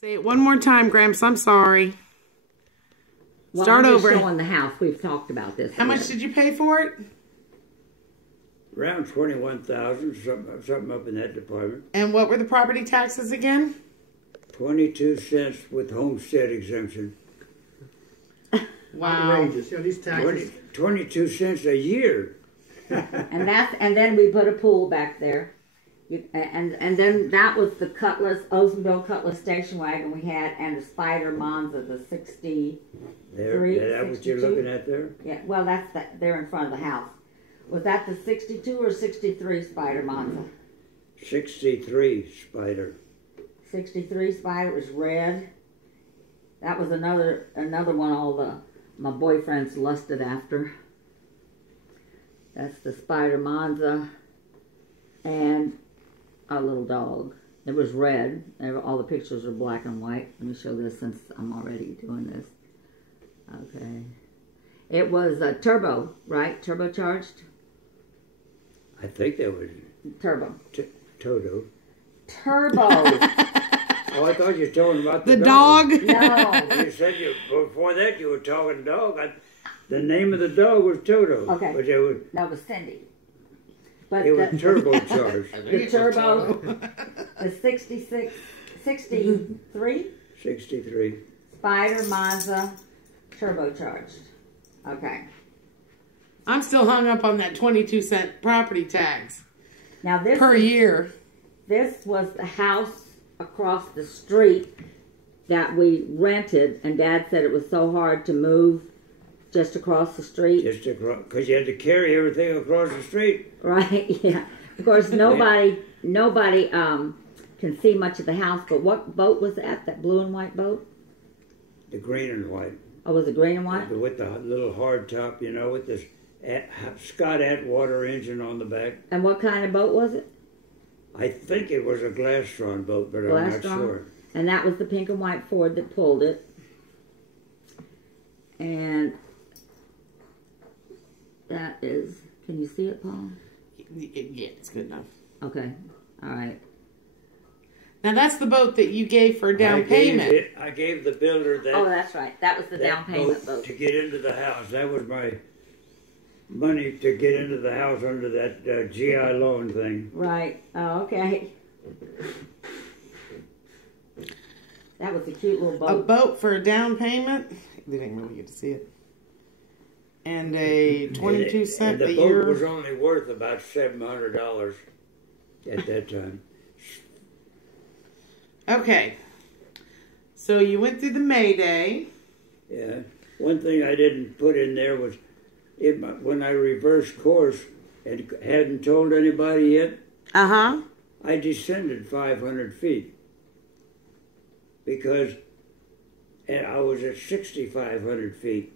Say it one more time, Gramps. I'm sorry. Well, Start I'm just over. showing the house. We've talked about this. How much did you pay for it? Around 21,000, something up in that department. And what were the property taxes again? 22 cents with homestead exemption. Wow. Outrageous. You know, these taxes. 22 cents a year. And then we put a pool back there. And then that was the Oldsmobile Cutlass station wagon we had, and the Spider Monza, the 63. That what you're looking at there? Yeah, well, they're in front of the house. Was that the 62 or 63 Spider Monza? 63 Spider. 63 Spider was red. That was another one my boyfriends lusted after. That's the Spider Monza. And our little dog. It was red. All the pictures are black and white. Let me show this since I'm already doing this. Okay. It was a turbo, right? Turbocharged? I think that was Turbo. Toto. Turbo. Oh, I thought you were talking about The dog? No. You said before that you were talking dog. The name of the dog was Toto. Okay. But it was, That was Cindy. But it was turbocharged. the turbo, the 63 63. Spider Monza turbocharged. Okay. I'm still hung up on that 22-cent property tax Now this per year. This was the house across the street that we rented, and Dad said it was so hard to move just across the street. Just across, because you had to carry everything across the street. Right, yeah. Of course, nobody can see much of the house, but what boat was that blue and white boat? The green and white. Oh, was it green and white? With the little hard top, with this Scott Atwater engine on the back. And what kind of boat was it? I think it was a glass-drawn boat, but I'm not sure. And that was the pink and white Ford that pulled it. And that is, can you see it, Paul? Yeah, it's good enough. Okay, all right. Now that's the boat that you gave for down payment. I gave the builder that. Oh, that's right. That was the down payment boat. To get into the house. That was my money to get into the house under that GI loan thing. Right. Oh, okay. That was a cute little boat. A boat for a down payment? They didn't really get to see it. And a 22-cent a year. The boat was only worth about $700 at that time. Okay. So you went through the Mayday. Yeah. One thing I didn't put in there was when I reversed course and hadn't told anybody yet, Uh-huh. I descended 500 feet because I was at 6,500 feet.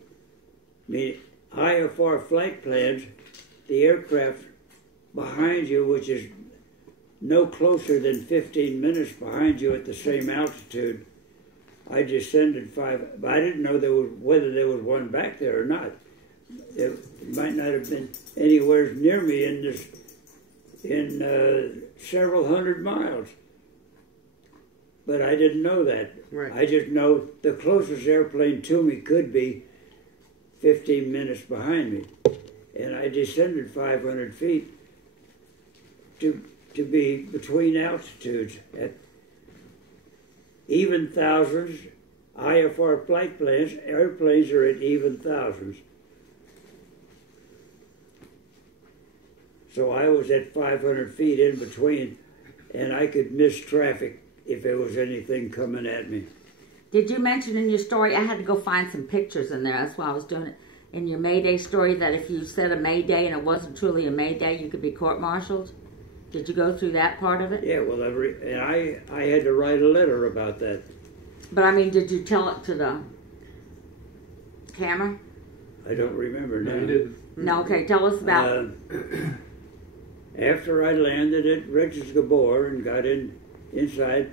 I mean, IFR flight plans, the aircraft behind you, which is no closer than 15 minutes behind you at the same altitude, I descended but I didn't know whether there was one back there or not. It might not have been anywhere near me in several hundred miles. But I didn't know that. Right. I just know the closest airplane to me could be 15 minutes behind me. And I descended 500 feet to be between altitudes at even thousands. IFR flight plans, airplanes are at even thousands. So I was at 500 feet in between, and I could miss traffic if there was anything coming at me. Did you mention in your story, I had to go find some pictures in there, that's why I was doing it, in your Mayday story, that if you said a Mayday and it wasn't truly a Mayday, you could be court-martialed? Did you go through that part of it? Yeah, well, I had to write a letter about that. But I mean, did you tell it to the camera? I don't remember now. No, you didn't. No, okay, tell us about After I landed at Regis Gabor and got inside,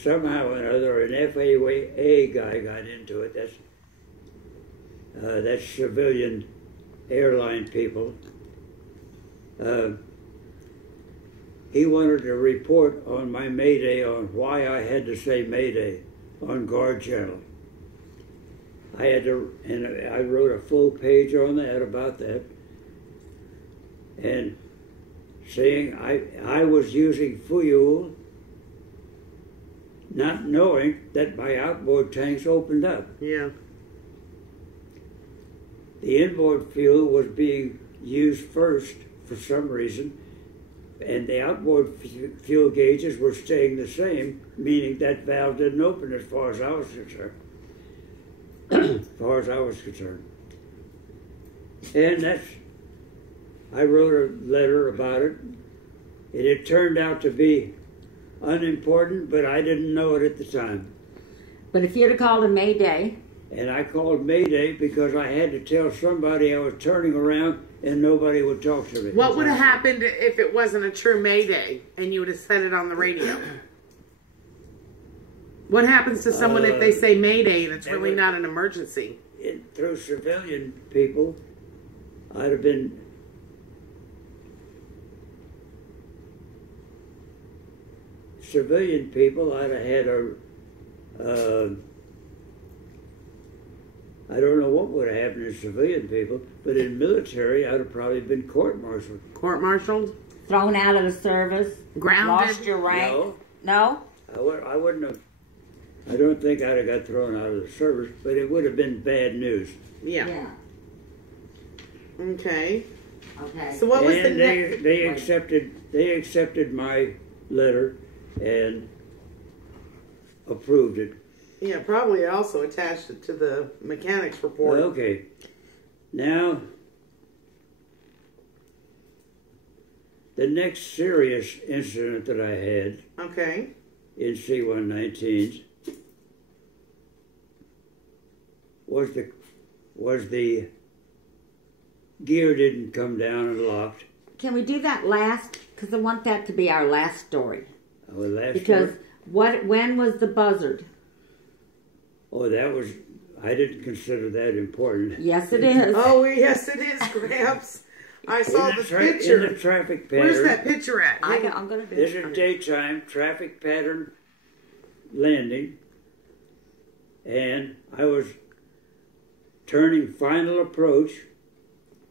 somehow or another, an FAA guy got into it. That's civilian airline people. he wanted to report on my Mayday on why I had to say Mayday on Guard Channel. I had to, and I wrote a full page on that about that, and saying I was using fuel, not knowing that my outboard tanks opened up. Yeah. The inboard fuel was being used first for some reason, and the outboard fuel gauges were staying the same, meaning that valve didn't open as far as I was concerned. And I wrote a letter about it. It turned out to be unimportant, but I didn't know it at the time. But if you'd have called a Mayday. And I called Mayday because I had to tell somebody I was turning around and nobody would talk to me. What would have happened if it wasn't a true Mayday and you would have said it on the radio? What happens to someone if they say Mayday and it's really not an emergency? Through civilian people, I'd have been... Civilian people, I'd have had a... I don't know what would have happened to civilian people, but in military, I'd have probably been court-martialed. Court-martialed? Thrown out of the service? Grounded? Lost your rank? No. No? I wouldn't have. I don't think I'd have got thrown out of the service, but it would have been bad news. Yeah. Okay. Okay. So what was the And next? they accepted my letter and approved it. Yeah, probably also attached it to the mechanics report. Okay. Now, the next serious incident that I had Okay. in C-119s was the gear didn't come down and locked. Can we do that last? Because I want that to be our last story. Our last Because one? when was the buzzard? Oh, that was, I didn't consider that important. Yes, it is. Oh, yes, it is, Gramps. I saw the picture. In the traffic pattern. Where's that picture at? I'm going to do This it. is daytime traffic pattern landing, and I was turning final approach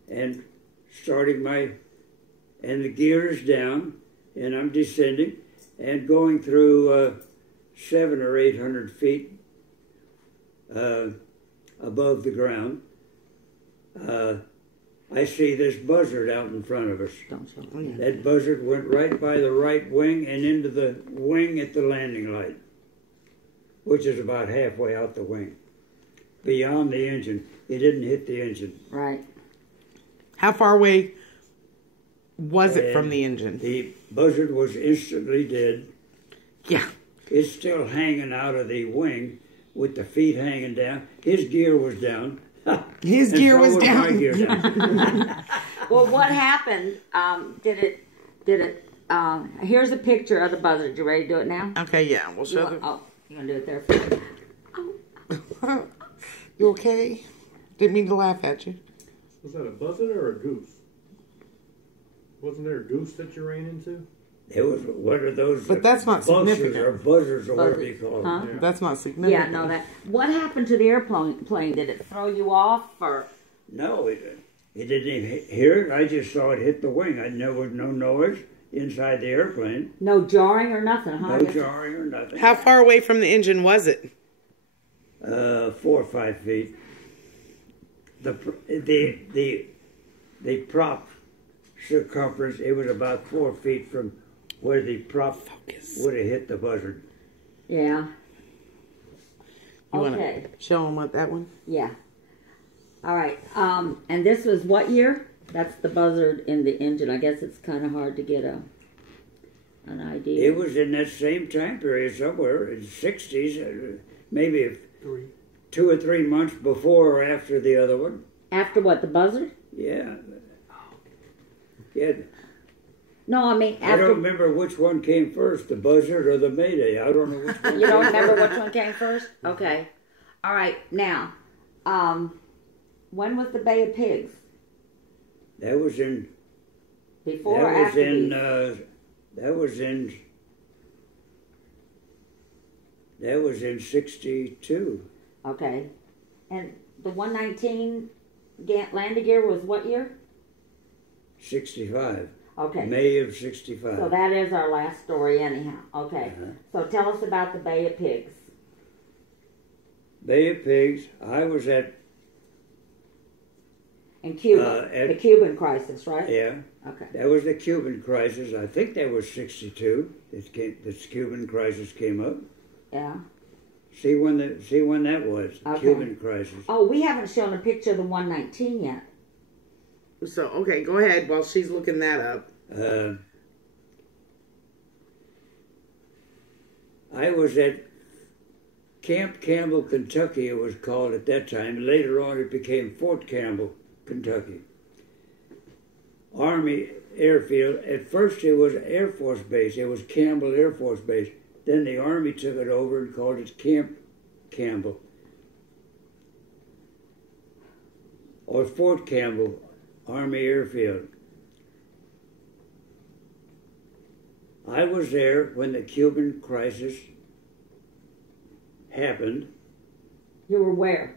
and starting and the gear is down, and I'm descending and going through 700 or 800 feet above the ground. I see this buzzard out in front of us. Don't show me. That buzzard went right by the right wing and into the wing at the landing light, which is about halfway out the wing, beyond the engine. It didn't hit the engine. Right. How far away was it from the engine? The buzzard was instantly dead. Yeah. It's still hanging out of the wing with the feet hanging down. His gear was down. His gear was My down. gear down. Well, what happened? Did it? Here's a picture of the buzzard. You ready to do it now? Okay, yeah. We'll show You gonna do it there first? You okay? Didn't mean to laugh at you. Was that a buzzard or a goose? Wasn't there a goose that you ran into? It was one of those. But that's not buzzards significant. or buzzards or whatever you call them. Huh? Yeah. That's not significant. Yeah, no. What happened to the airplane? Did it throw you off or? No, it didn't even hear it. I just saw it hit the wing. There was no noise inside the airplane. No jarring or nothing, huh? No jarring or nothing. How far away from the engine was it? 4 or 5 feet. The prop circumference, it was about 4 feet from where the prop would have hit the buzzard. Yeah. You want Okay. to show them what that one? Yeah. All right. And this was what year? That's the buzzard in the engine. I guess it's kind of hard to get an idea. It was in that same time period somewhere in the 60s, maybe 2 or 3 months before or after the other one. After what, the buzzard? Yeah. Yeah. No, I mean I after. don't remember which one came first, the buzzard or the Mayday. I don't know which one. You don't came remember first. which one came first? Okay. All right. Now, when was the Bay of Pigs? That was in. Before or That was after in these? That was in 62. Okay. And the 119 landing gear was what year? 65. Okay. May of 65. So that is our last story anyhow. Okay. So tell us about the Bay of Pigs. Bay of Pigs, I was at... In Cuba. The Cuban crisis, right? Yeah. Okay. That was the Cuban crisis. I think that was 62. This Cuban crisis came up. Yeah. See when that was, the Cuban crisis. Oh, we haven't shown a picture of the 119 yet. So, okay, go ahead while she's looking that up. I was at Camp Campbell, Kentucky, it was called at that time. Later on, it became Fort Campbell, Kentucky. Army airfield. At first, it was Air Force Base. It was Campbell Air Force Base. Then the Army took it over and called it Camp Campbell. Or Fort Campbell, Army Airfield. I was there when the Cuban crisis happened. You were where?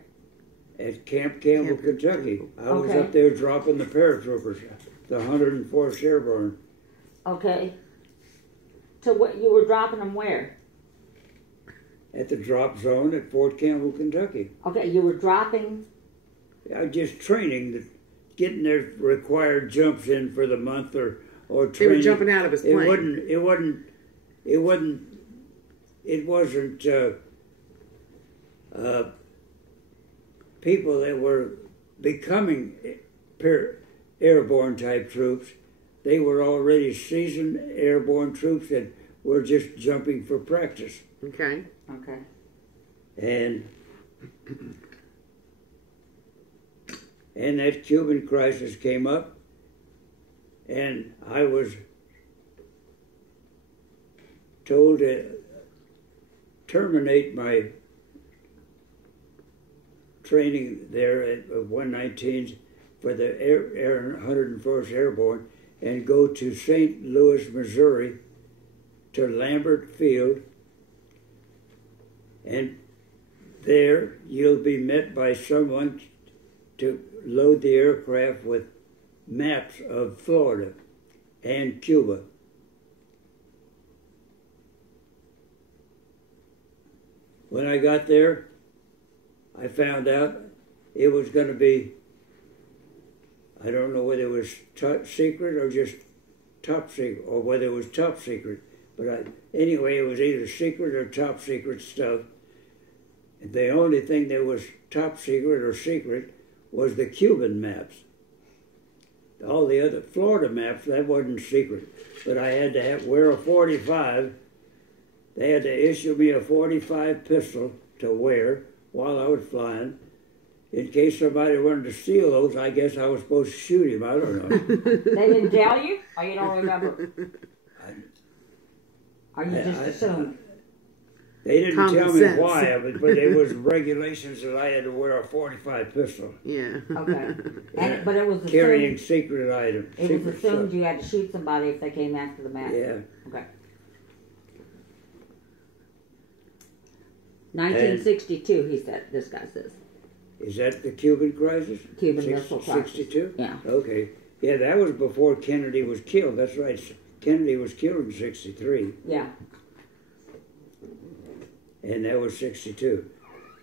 At Camp Campbell, Kentucky. I was up there dropping the paratroopers, the 104th Airborne. Okay. So what, you were dropping them where? At the drop zone at Fort Campbell, Kentucky. Okay, you were dropping... I was just training, getting their required jumps in for the month or training. They were jumping out of his plane. It wasn't people that were becoming airborne type troops. They were already seasoned airborne troops that were just jumping for practice. Okay. Okay. And that Cuban crisis came up, and I was told to terminate my training there at 119th for the 101st Airborne and go to St. Louis, Missouri, to Lambert Field, and there you'll be met by someone to load the aircraft with maps of Florida and Cuba. When I got there, I found out it was going to be, I don't know whether it was secret or just top secret, or whether it was top secret, but anyway, it was either secret or top secret stuff. And the only thing that was top secret or secret was the Cuban maps. All the other Florida maps, that wasn't secret. But I had to wear a 45. They had to issue me a 45 pistol to wear while I was flying. In case somebody wanted to steal those, I guess I was supposed to shoot him. I don't know. They didn't tell you? Or you don't remember? Or you just assumed? They didn't tell me why, but there was regulations that I had to wear a 45 pistol. Yeah. Okay. But it was assumed, carrying secret items. It was assumed you had to shoot somebody if they came after the map. Yeah. Okay. 1962, he said. This guy says. Is that the Cuban crisis? Cuban Missile Crisis. 62? Yeah. Okay. Yeah, that was before Kennedy was killed. That's right. Kennedy was killed in 63. Yeah. And that was 62.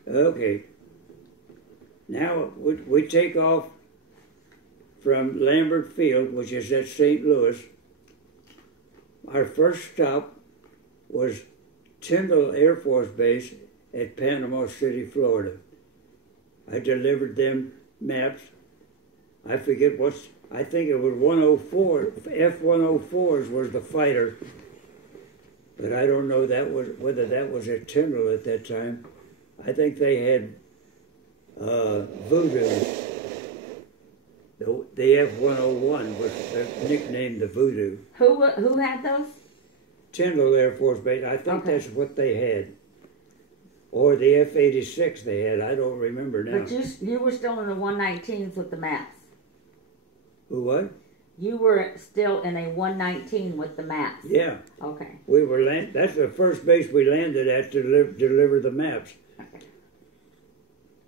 Okay. Now we take off from Lambert Field, which is at St. Louis. Our first stop was Tyndall Air Force Base at Panama City, Florida. I delivered them maps. I forget I think it was 104, F-104s was the fighter. But I don't know whether that was at Tyndall at that time. I think they had Voodoo. The F-101 was nicknamed the Voodoo. Who had those? Tyndall Air Force Base. I think that's what they had. Or the F-86 they had. I don't remember now. But you were still in the 119s with the maps. Who what? You were still in a 119 with the maps. Yeah. Okay. We were that's the first base we landed at to deliver the maps. Okay.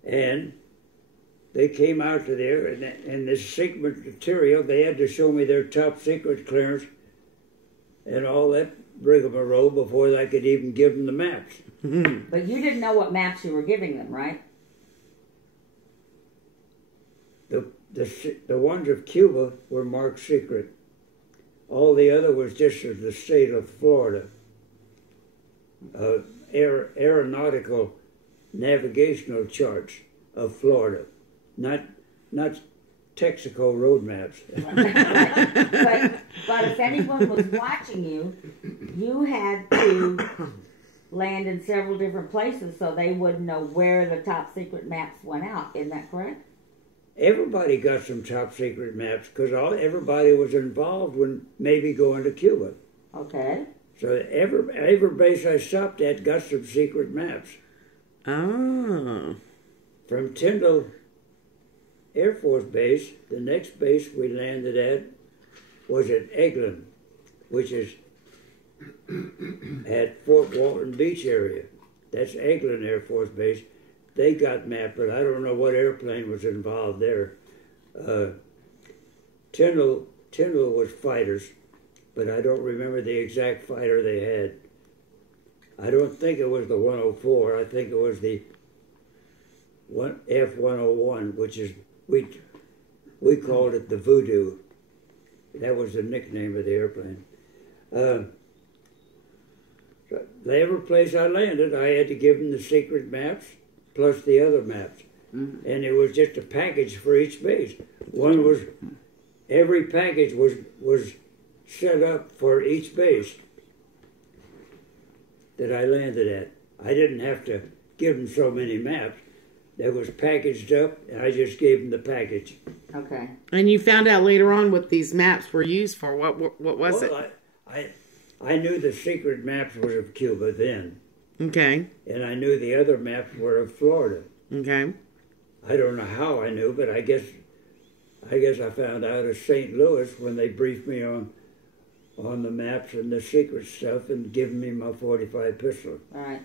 And they came out to there, and this secret material, they had to show me their top secret clearance and all that rigmarole before I could even give them the maps. But you didn't know what maps you were giving them, right? The ones of Cuba were marked secret. All the other was just of the state of Florida. Aeronautical navigational charts of Florida, not Texaco road maps. but if anyone was watching you, you had to land in several different places so they wouldn't know where the top secret maps went out. Isn't that correct? Everybody got some top secret maps because everybody was involved when maybe going to Cuba. Okay. So every base I stopped at got some secret maps. Oh. From Tyndall Air Force Base, the next base we landed at was at Eglin, which is at Fort Walton Beach area. That's Eglin Air Force Base. They got mapped, but I don't know what airplane was involved there. Tyndall was fighters, but I don't remember the exact fighter they had. I don't think it was the 104. I think it was the F-101, which is, we called it the Voodoo. That was the nickname of the airplane. So every place I landed, I had to give them the secret maps plus the other maps. Mm-hmm. And it was just a package for each base. Every package was set up for each base that I landed at. I didn't have to give them so many maps. That was packaged up, and I just gave them the package. Okay. And you found out later on what these maps were used for. What was it? I knew the secret maps was of Cuba then. Okay. And I knew the other maps were of Florida. Okay. I don't know how I knew, but I guess I found out of St. Louis when they briefed me on the maps and the secret stuff and given me my .45 pistol. All right.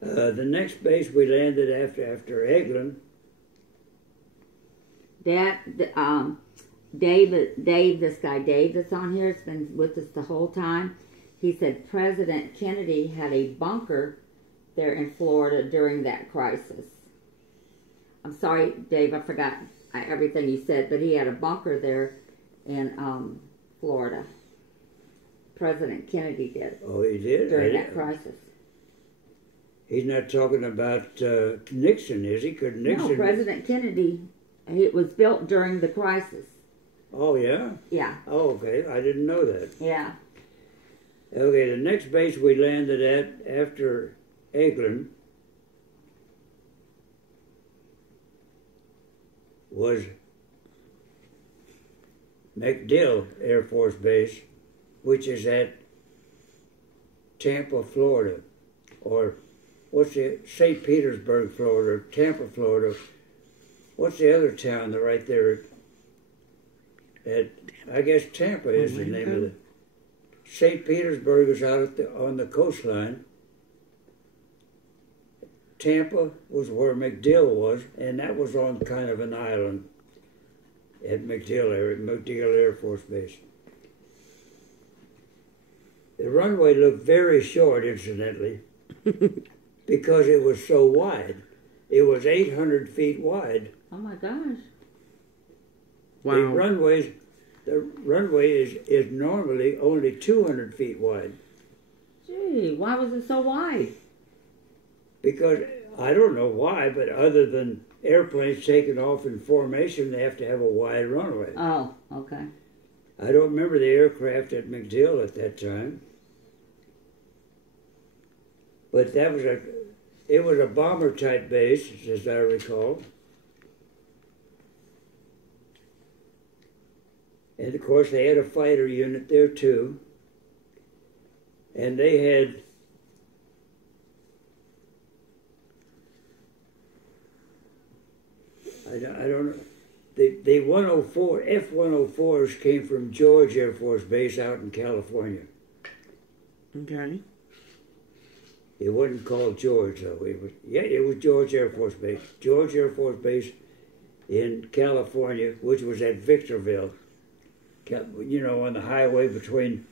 The next base we landed after Eglin. Dave, this guy Dave that's on here, has been with us the whole time. He said President Kennedy had a bunker there in Florida during that crisis. I'm sorry, Dave, I forgot everything you said, but he had a bunker there in Florida. President Kennedy did. Oh, he did? During that crisis. He's not talking about Nixon, is he? Because Nixon... No, President Kennedy, it was built during the crisis. Oh, yeah? Yeah. Oh, okay. I didn't know that. Yeah. Okay, the next base we landed at after Eglin was MacDill Air Force Base, which is at Tampa, Florida, or St. Petersburg, Florida, Tampa, Florida. What's the other town right there? I guess Tampa is the name of it. St. Petersburg is out on the coastline. Tampa was where MacDill was, and that was on kind of an island at MacDill Air Force Base. The runway looked very short, incidentally, because it was so wide. It was 800 feet wide. Oh my gosh. Wow. The runway is normally only 200 feet wide. Gee, why was it so wide? Because, I don't know why, but other than airplanes taking off in formation, they have to have a wide runway. Oh, okay. I don't remember the aircraft at MacDill at that time. But it was a bomber type base, as I recall. And of course they had a fighter unit there too. And they had I don't know. the 104 F-104s came from George Air Force Base out in California. Okay. It wasn't called George though. It was George Air Force Base. George Air Force Base in California, which was at Victorville. You know, on the highway between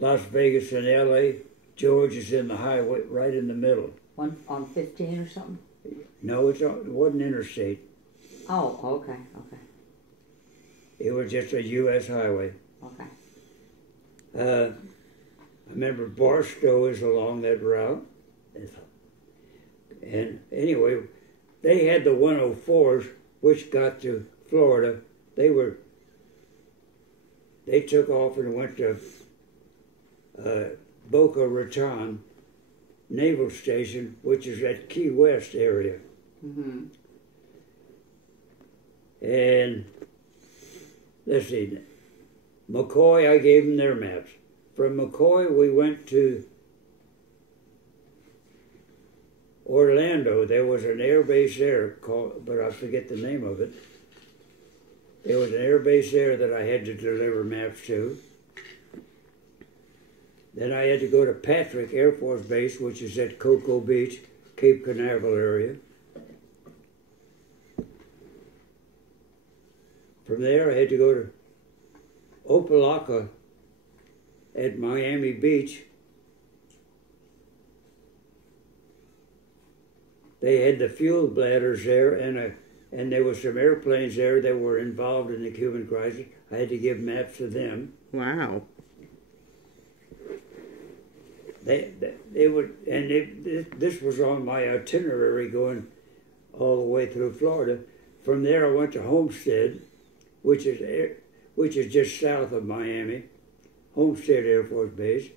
Las Vegas and L.A. George is in the highway, right in the middle. One on 15 or something? No, it wasn't interstate. Oh, okay, okay, It was just a U.S. highway. okay. I remember Barstow is along that route. And anyway, they had the 104s, which got to Florida. They took off and went to Boca Raton Naval Station, which is at Key West area. Mm-hmm. And let's see, McCoy, I gave them their maps. From McCoy, we went to Orlando. There was an air base there called, but I forget the name of it. There was an air base there that I had to deliver maps to. Then I had to go to Patrick Air Force Base, which is at Cocoa Beach, Cape Canaveral area. From there, I had to go to Opelika at Miami Beach. They had the fuel bladders there, and there were some airplanes there that were involved in the Cuban crisis. I had to give maps to them. Wow. This was on my itinerary going all the way through Florida. From there, I went to Homestead, which is just south of Miami, Homestead Air Force Base.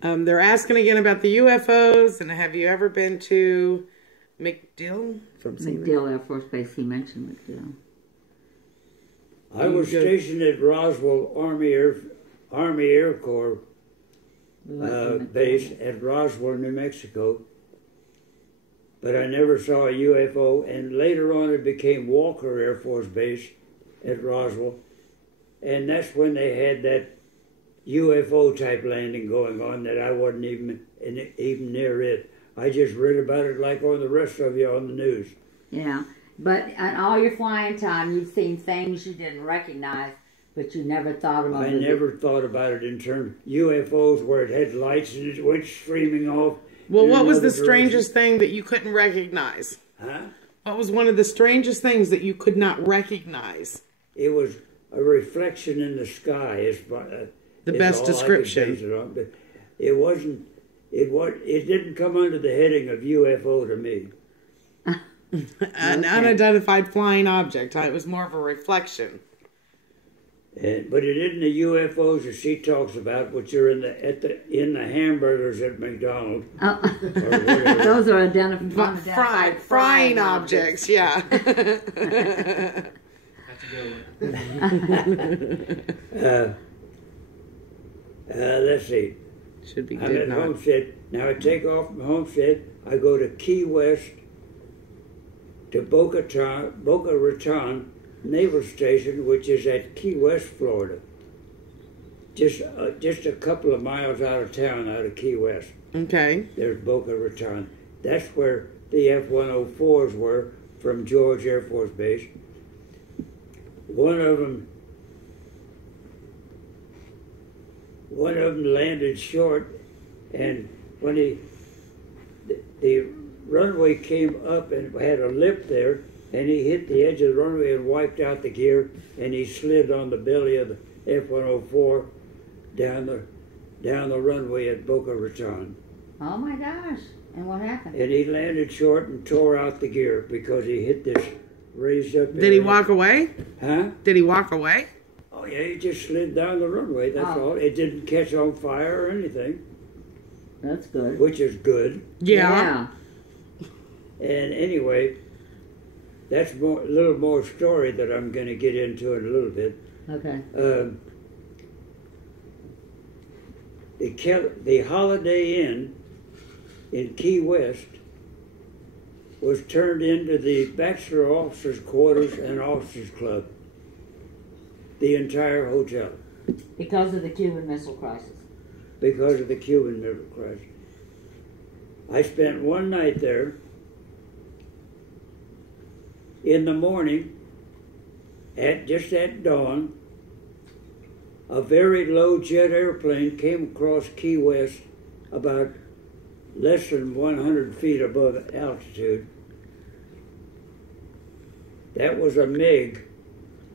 They're asking again about the UFOs, and have you ever been to MacDill? MacDill Air Force Base, he mentioned MacDill. I was stationed at Roswell Army Air Corps base at Roswell, New Mexico. But I never saw a UFO, and later on it became Walker Air Force Base at Roswell, and that's when they had that UFO type landing going on that I wasn't even near it. I just read about it like on the rest of you on the news. Yeah, but in all your flying time, you've seen things you didn't recognize, but you never thought about it. I never thought about it in terms of UFOs where it had lights and it went streaming off. Well, what was the strangest thing that you couldn't recognize? Huh? What was one of the strangest things that you could not recognize? It was a reflection in the sky. The best description. But it wasn't. It didn't come under the heading of UFO to me. An unidentified flying object. It was more of a reflection. But it isn't the UFOs that she talks about, which are in the hamburgers at McDonald's. Oh. Those are unidentified frying objects. Yeah. That's a good one. Let's see. Should be I'm good. at Not. Homestead. Now I take off from Homestead. I go to Key West, to Boca Raton Naval Station, which is at Key West, Florida. Just a couple of miles out of town, out of Key West. Okay. There's Boca Raton. That's where the F-104s were from George Air Force Base. One of them landed short, and when the runway came up and had a lip there, and he hit the edge of the runway and wiped out the gear, and he slid on the belly of the F-104 down the runway at Boca Raton. Oh my gosh! And what happened? And he landed short and tore out the gear because he hit this raised up. Did he walk away? Huh? Did he walk away? Oh yeah, he just slid down the runway. That's all. It didn't catch on fire or anything. That's good. Which is good. Yeah. And anyway, that's a little more story that I'm going to get into in a little bit. Okay. The Holiday Inn in Key West was turned into the Bachelor Officers' Quarters and Officers' Club. The entire hotel. Because of the Cuban Missile Crisis. Because of the Cuban Missile Crisis. I spent one night there. In the morning, just at dawn, a very low jet airplane came across Key West about less than 100 feet above altitude. That was a MiG,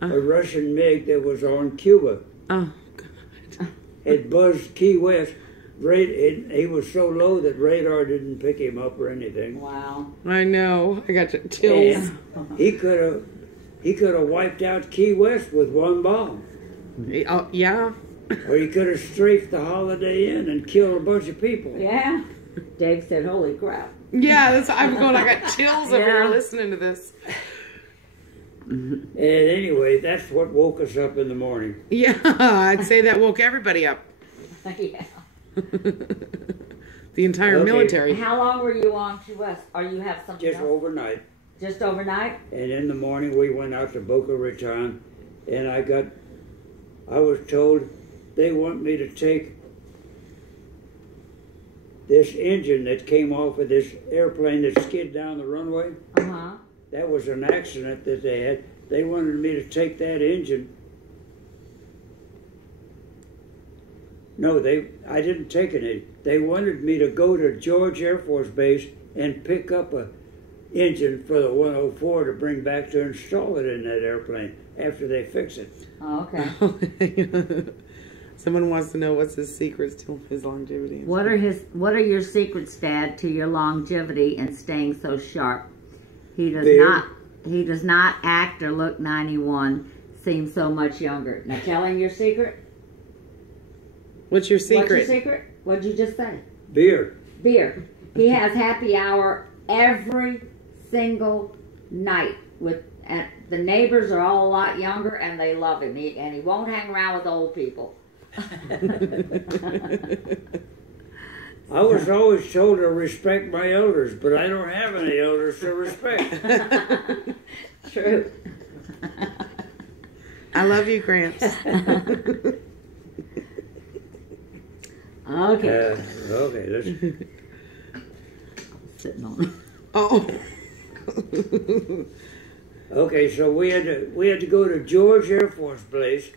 a Russian MiG that was on Cuba. Oh, God. It buzzed Key West. He was so low that radar didn't pick him up or anything. Wow. I know. I got chills. And he could have wiped out Key West with one bomb. Oh, yeah. Or he could have strafed the Holiday Inn and killed a bunch of people. Yeah. Dave said, holy crap. Yeah, I'm going, I got chills over here listening to this. And anyway, that's what woke us up in the morning. Yeah, I'd say that woke everybody up. Yeah. The entire military. How long were you on Key West? Or you have something Just else? overnight. Just overnight? And in the morning we went out to Boca Raton, and I was told they want me to take this engine that came off of this airplane that skid down the runway. Uh-huh. That was an accident that they had. They wanted me to take that engine. No, I didn't take it. They wanted me to go to George Air Force Base and pick up a engine for the 104 to bring back to install it in that airplane after they fix it. Oh, okay. Someone wants to know what's his secrets to his longevity. What are your secrets, Dad, to your longevity and staying so sharp? He does not act or look 91, seem so much younger. Now tell him your secret. What's your secret? What's your secret? What'd you just say? Beer. Beer. He has happy hour every single night. And the neighbors are all a lot younger, and they love him. And he won't hang around with old people. I was always told to respect my elders, but I don't have any elders to respect. True. I love you, Gramps. Okay. Okay, let's... Sitting on it. Oh. Okay, so we had to go to George Air Force Base.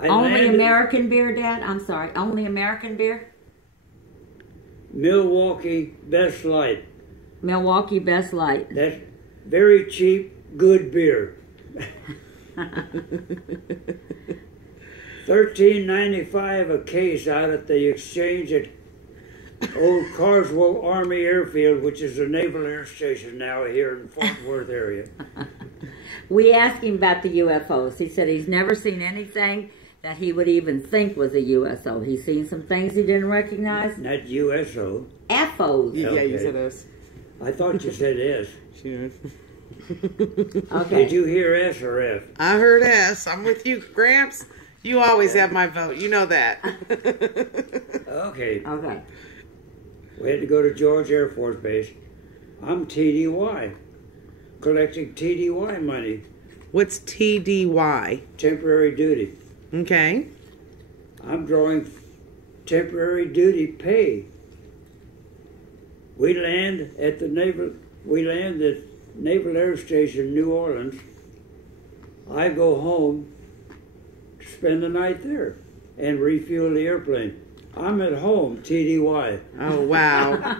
Only American beer, Dad? I'm sorry. Only American beer? Milwaukee Best Light. Milwaukee Best Light. That's very cheap, good beer. $13.95 a case out at the exchange at Old Carswell Army Airfield, which is a naval air station now here in Fort Worth area. We asked him about the UFOs. He said he's never seen anything that he would even think was a USO. He's seen some things he didn't recognize. Not USO. FOs. Yeah, Okay. you said S. I thought you said S. She did. Okay. Did you hear S or F? I heard S. I'm with you, Gramps. You always have my vote. You know that. Okay. Okay. We had to go to George Air Force Base. I'm TDY, collecting TDY money, What's TDY? temporary duty. Okay. I'm drawing temporary duty pay. We land at Naval Air Station, New Orleans. I go home to spend the night there and refuel the airplane. I'm at home, TDY. Oh, wow.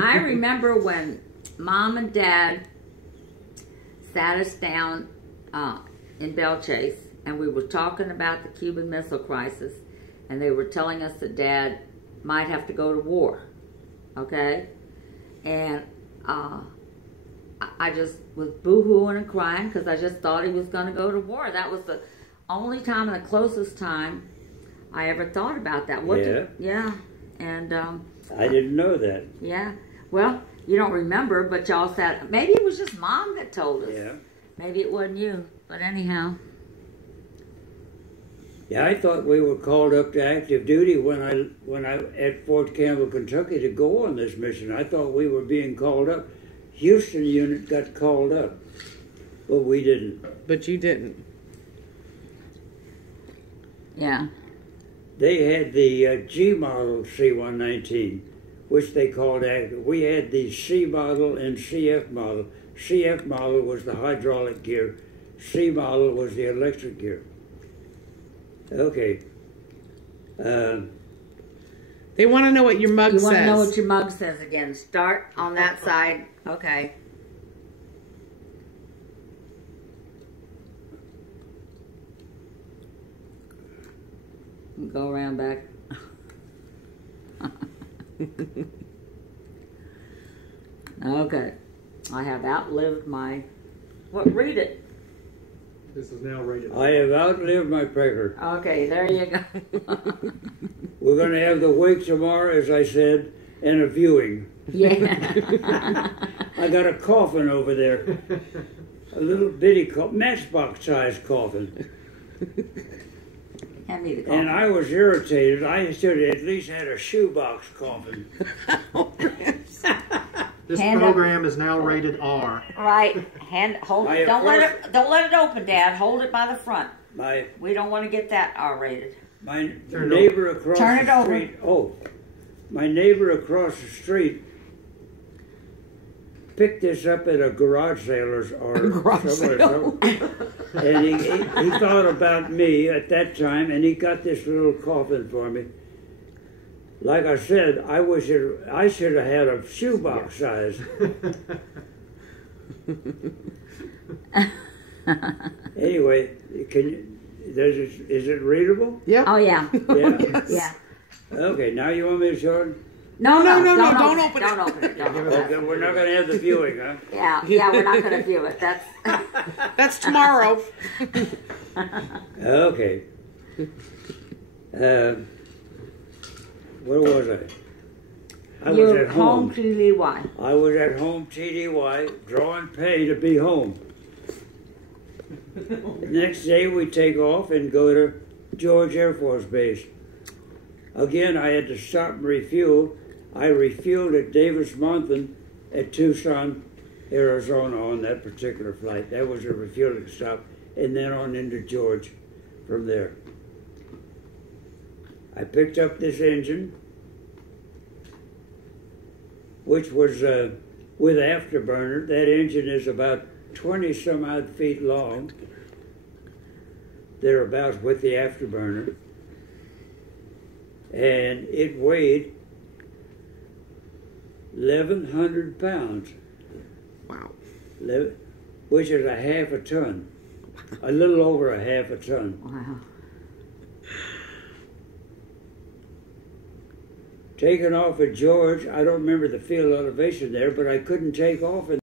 I remember when Mom and Dad sat us down in Belle Chase, and we were talking about the Cuban Missile Crisis, and they were telling us that Dad might have to go to war, okay? And I just was boo-hooing and crying because I just thought he was going to go to war. That was the only time and the closest time I ever thought about that. Yeah? And I didn't know that. yeah. Well, you don't remember, but y'all said, maybe it was just Mom that told us. Yeah. Maybe it wasn't you. But anyhow. Yeah, I thought we were called up to active duty when I at Fort Campbell, Kentucky, to go on this mission. I thought we were being called up. Houston unit got called up, but we didn't. But you didn't. Yeah. They had the G model C-119, which they called active. We had the C model and CF model. CF model was the hydraulic gear. C model was the electric gear. Okay. They want to know what your mug You says. want to know what your mug says again. Start on that side. Okay. Go around back. Okay. I have outlived my... What? Read it. This is now rated. I have outlived my pecker. Okay, there you go. We're going to have the wake tomorrow, as I said, and a viewing. Yeah. I got a coffin over there. A little bitty matchbox-sized coffin. Hand me the coffee. And I was irritated. I should have at least had a shoebox coffin. This Hand program is now rated R. Right. Hold I it. Don't approach- let it open, Dad. Hold it by the front. My We don't want to get that R-rated. Turn neighbor across Turn it the over. street. Oh, my neighbor across the street picked this up at a garage sales or somewhere. And he thought about me at that time, and he got this little coffin for me. Like I said, I should have had a shoebox size. Anyway, is it readable? Yep. Oh, yeah. Yeah. Yes. Yeah. Okay, now you want me to show it? No, No, don't don't open it. open it. Don't open it. Don't open Okay, it. we're not going to have the viewing, huh? Yeah, we're not going to view it. That's... That's tomorrow. Okay. Where was I? I was You're at home home. TDY. I was at home TDY, drawing pay to be home. The next day we take off and go to George Air Force Base. Again, I had to stop and refuel. I refueled at Davis-Monthan at Tucson, Arizona on that particular flight. That was a refueling stop, and then on into George from there. I picked up this engine, which was with afterburner. That engine is about 20 some odd feet long, thereabouts with the afterburner. And it weighed 1,100 pounds. Wow. Which is a half a ton. A little over a half a ton. Wow. Taking off at George, I don't remember the field elevation there, but I couldn't take off in